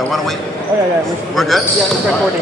I want to wait. Oh yeah. We're good? Yeah, it's recording.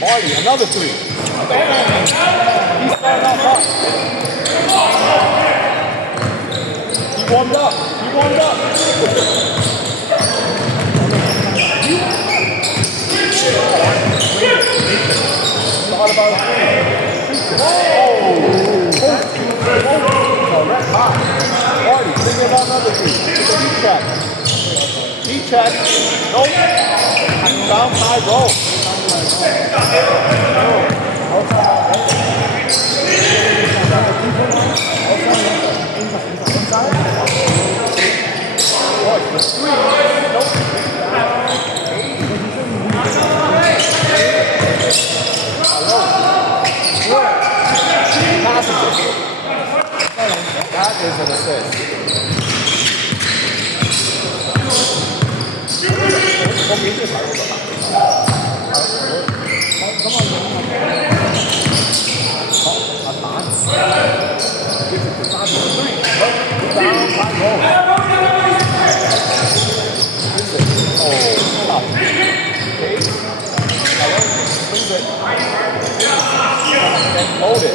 Marty, another three. He's starting off hot. He warmed up. Thought about correct high. Marty, thinking about another three. G-check. Nope. Down high roll. That is an assist. Hold it.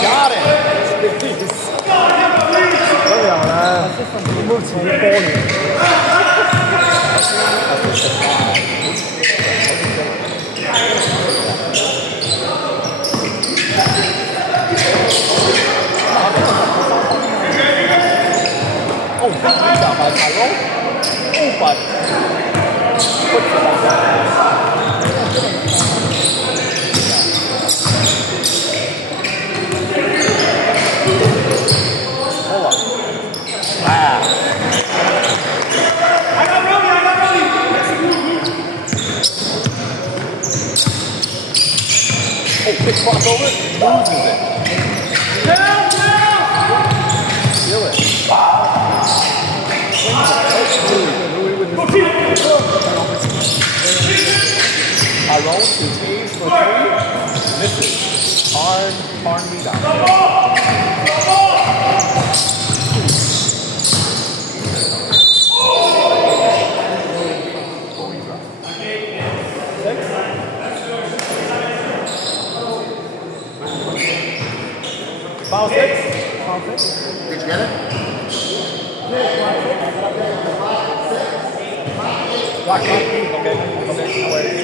Got it. Quick crossover, loses it. Feel it. Tyrone to Hayes for three. Misses. Tarn rebound. Foul six. Did you get it? Block eight. Okay. No worries.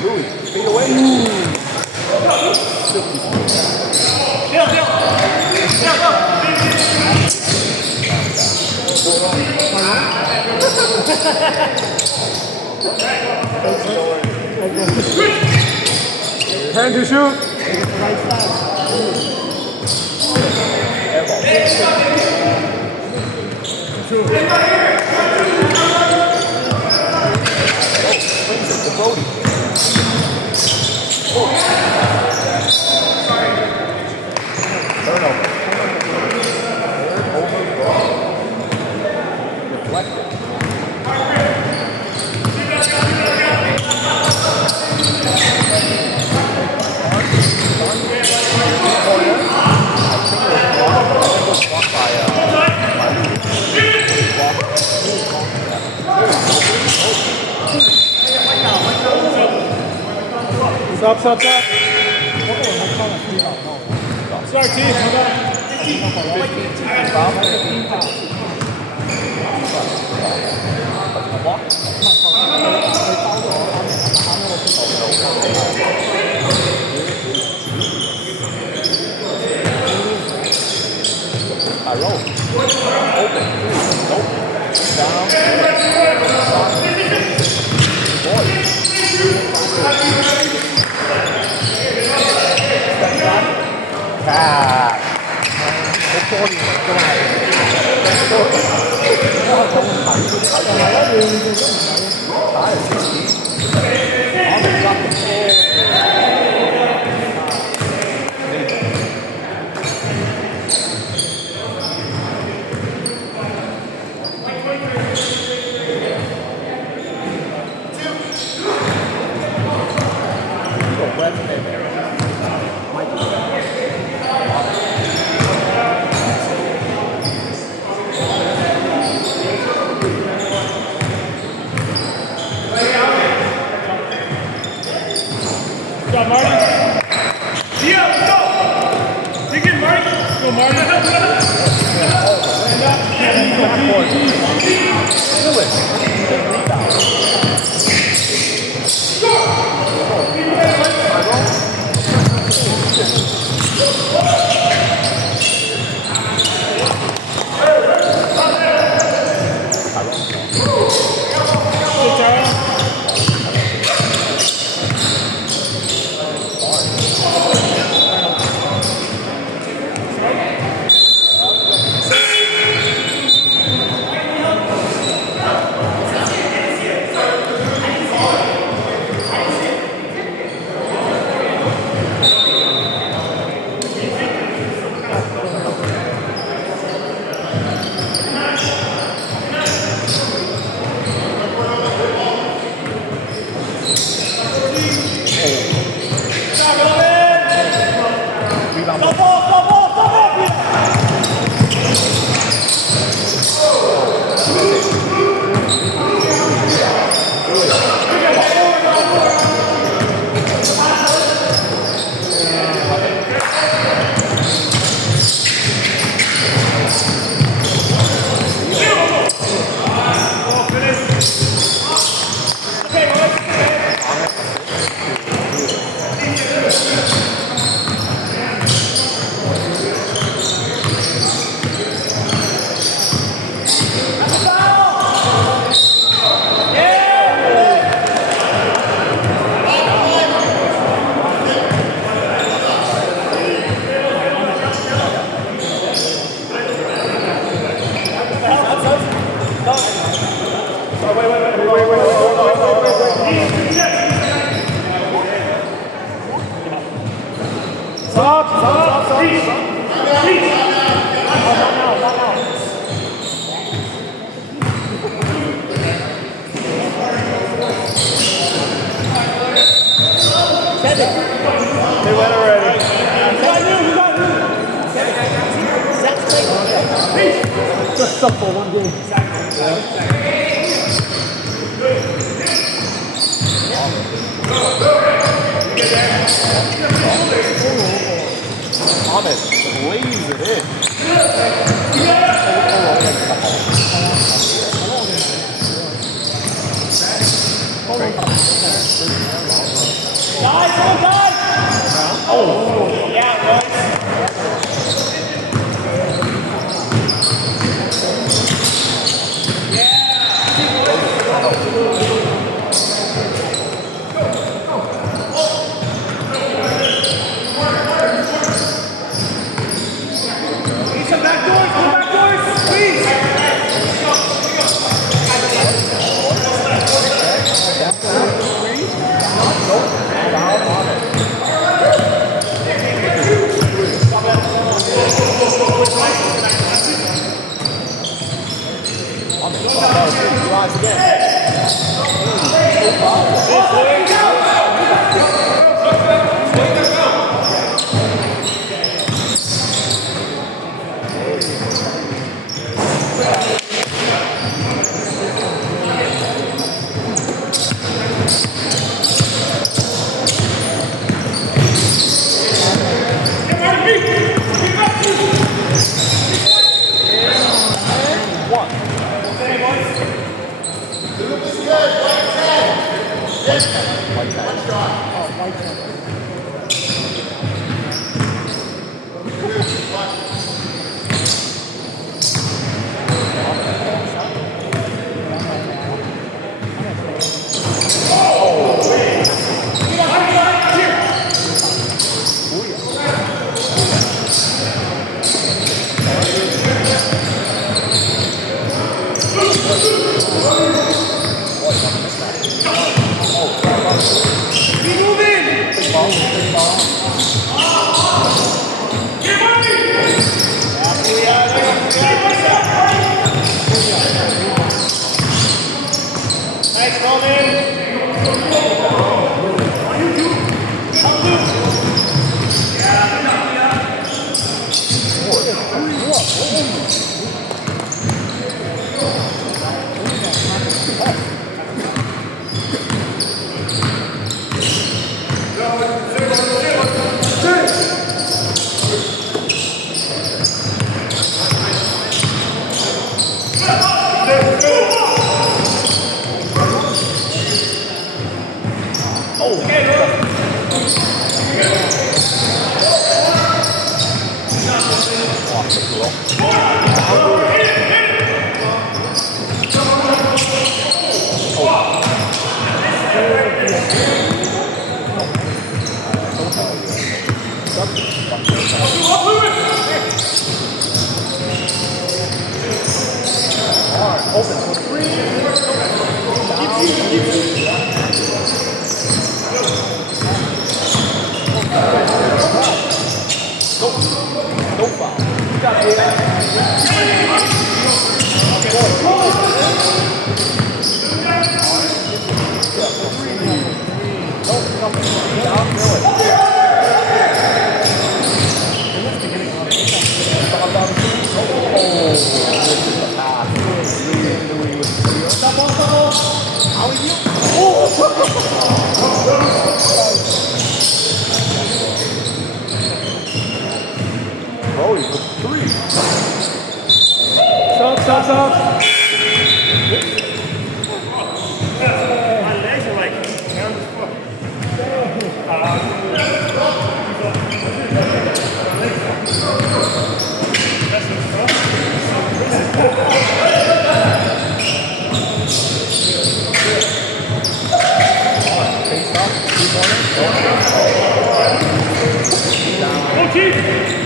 Louis, fade away. Time to shoot. Stop, stop, stop. Start, team. I roll. Open. Nope. Down. Pass. Go, Marty. Dio, let's go. Dig in, Marty. Go, Marty. Do it. They went already. Just up for one game. Thomas lays it in. Guys, oh, guys! Oh! Keep moving. Big ball, big ball. Get money. Nice ball, man. Open for three. No foul. You got it. Oh, he put three. Stop. My legs are like down as fuck. Go, Chief.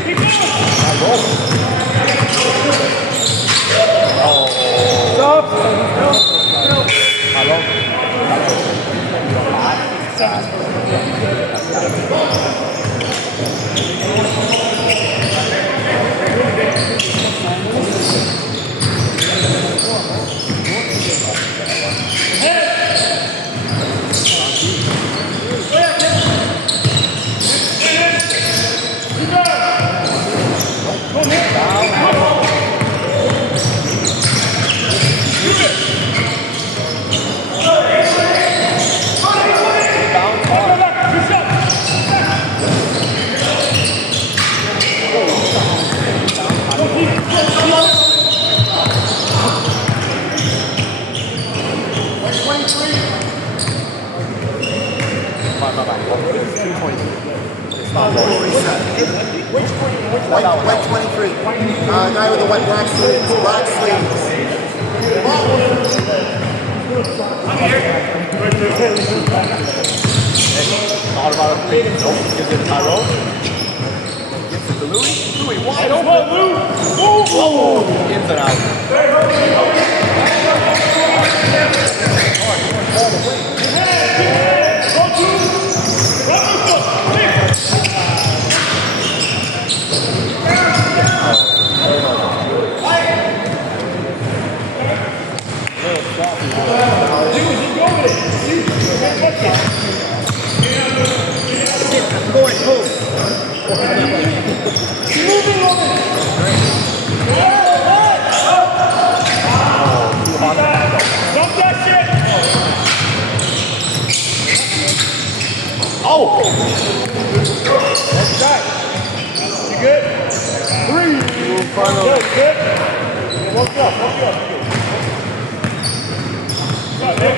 Keep going. White 23. Guy with the white black sleeves. Black sleeves. Thought about it. Nope. Gives it Tyrone. Gives it to Louis. Louis wide open. Oh, ins and out. Oh! That's right. You good? Three. Good. Woke up. Good.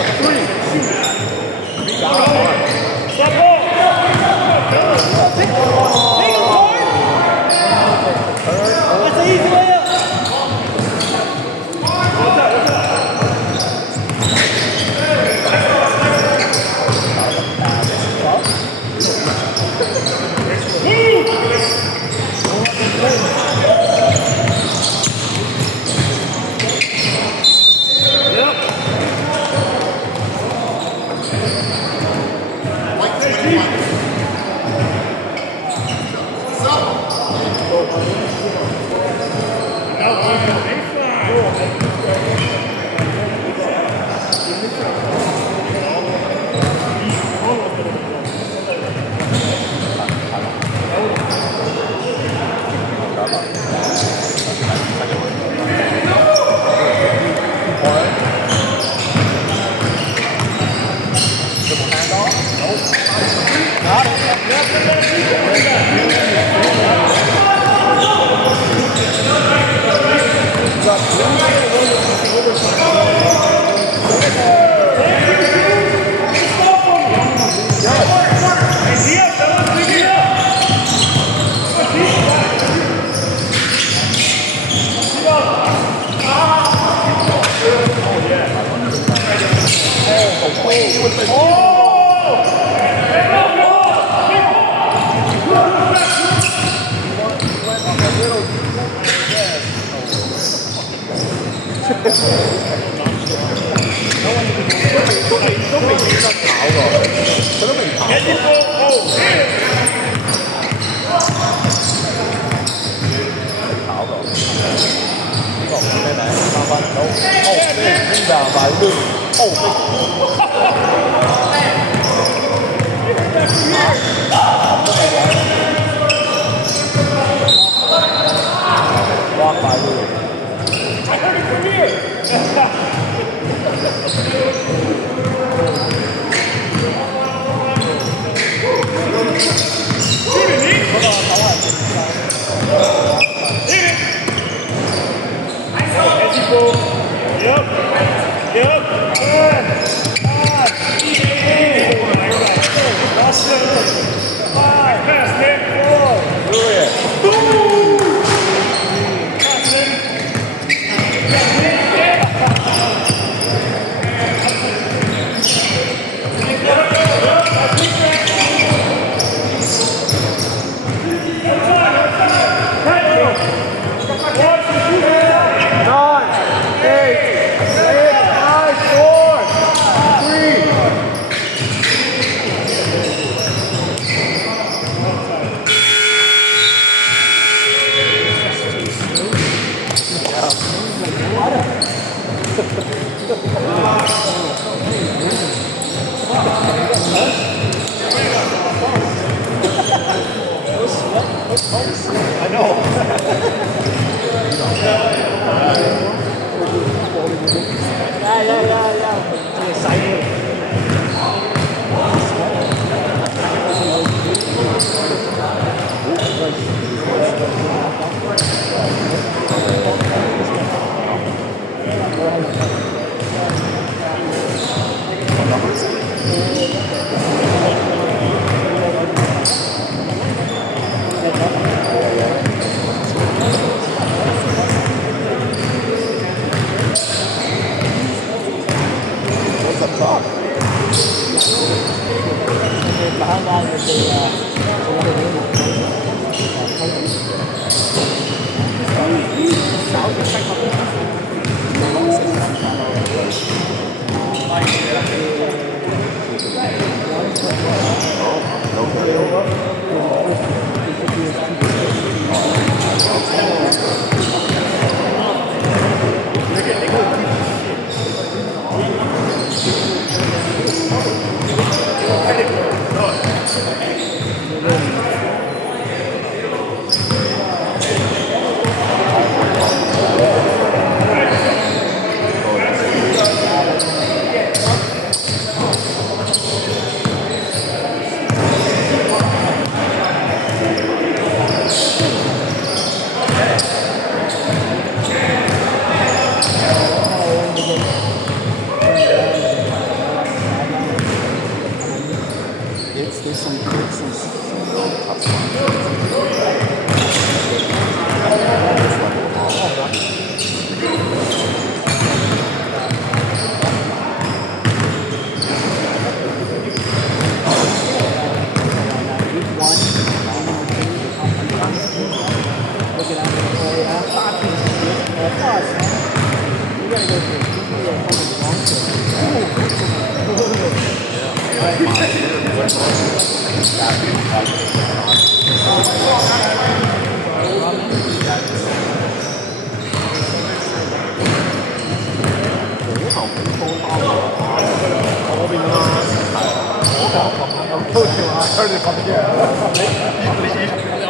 4, 3. We got one. Step ball. Take him hard. That's an easy layup.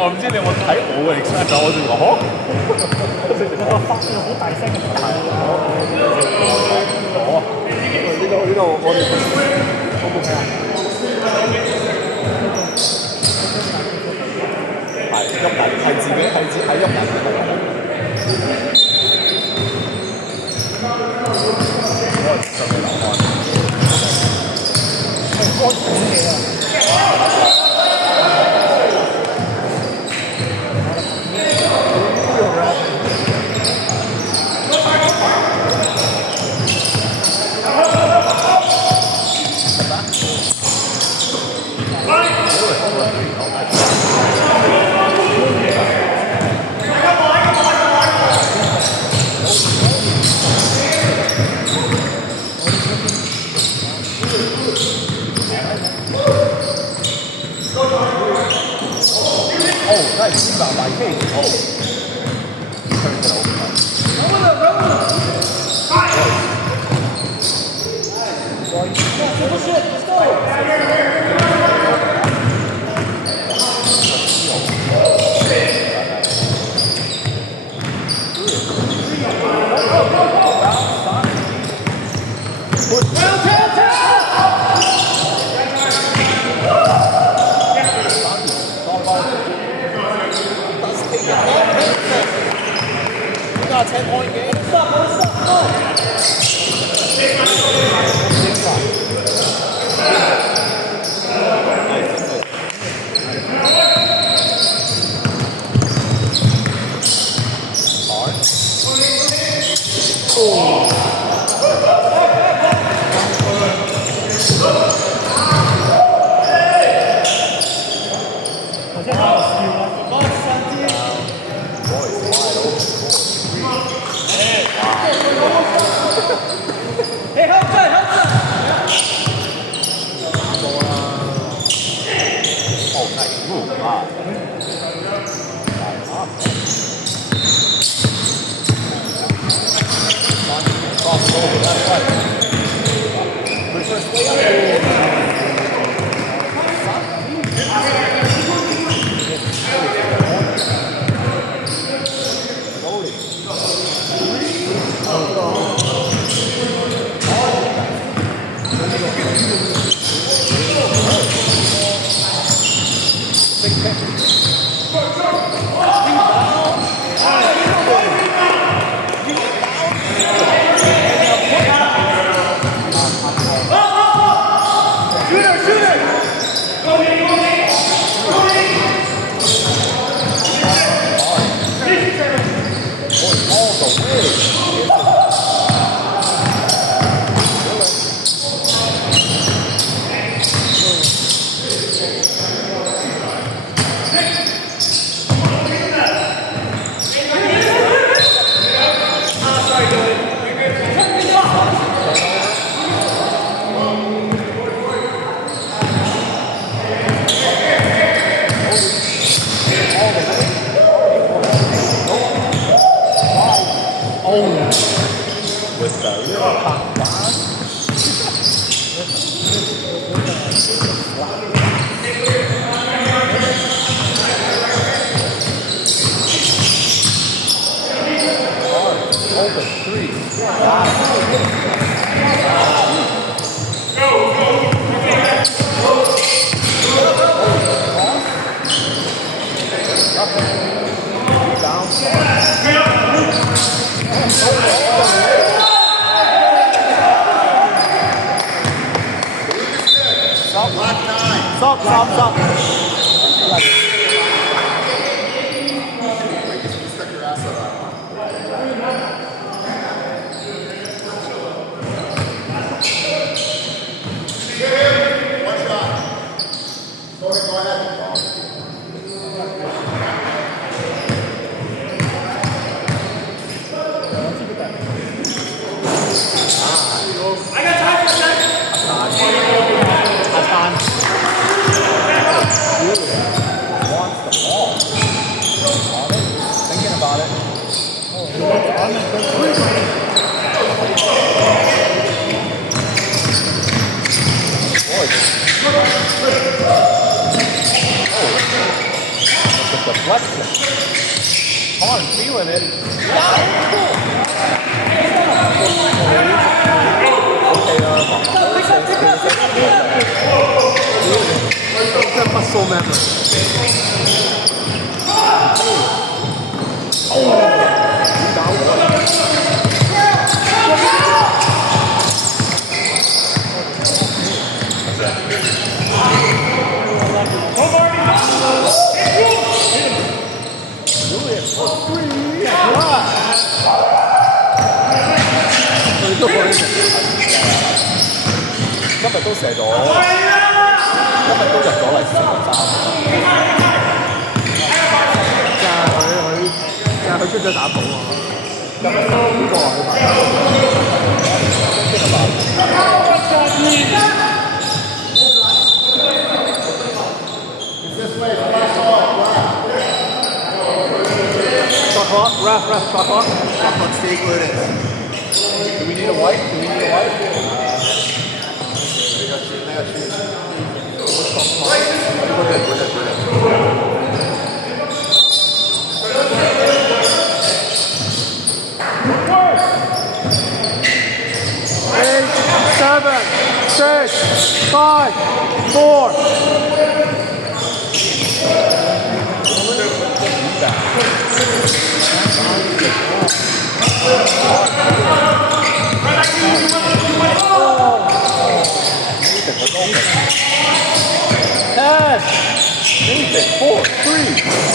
我唔知你有冇睇我嘅 expression，我就話個發聲好大聲嘅彈。呢度我哋我冇睇啊。係喐大，係自己係喐大。歌重嘢啊！Nice, rebound by Cade. Oh. Turns it over. Let's go. We got a 10-point game. With the little pop open three. Stop. Stuck your ass up. One shot. Go ahead. deflection. Come on, feeling it. Look at muscle memory.今日都射咗，今日都入咗嚟13。佢出咗打寶啊！今日呢個係好大。Shot clock, ref, shot clock. Shot clock, stay where it is. Do we need a wipe? Do we need a wipe? They got shoes. We're good. 8, 7, 6, 5, 4. Nathan, 4, 3.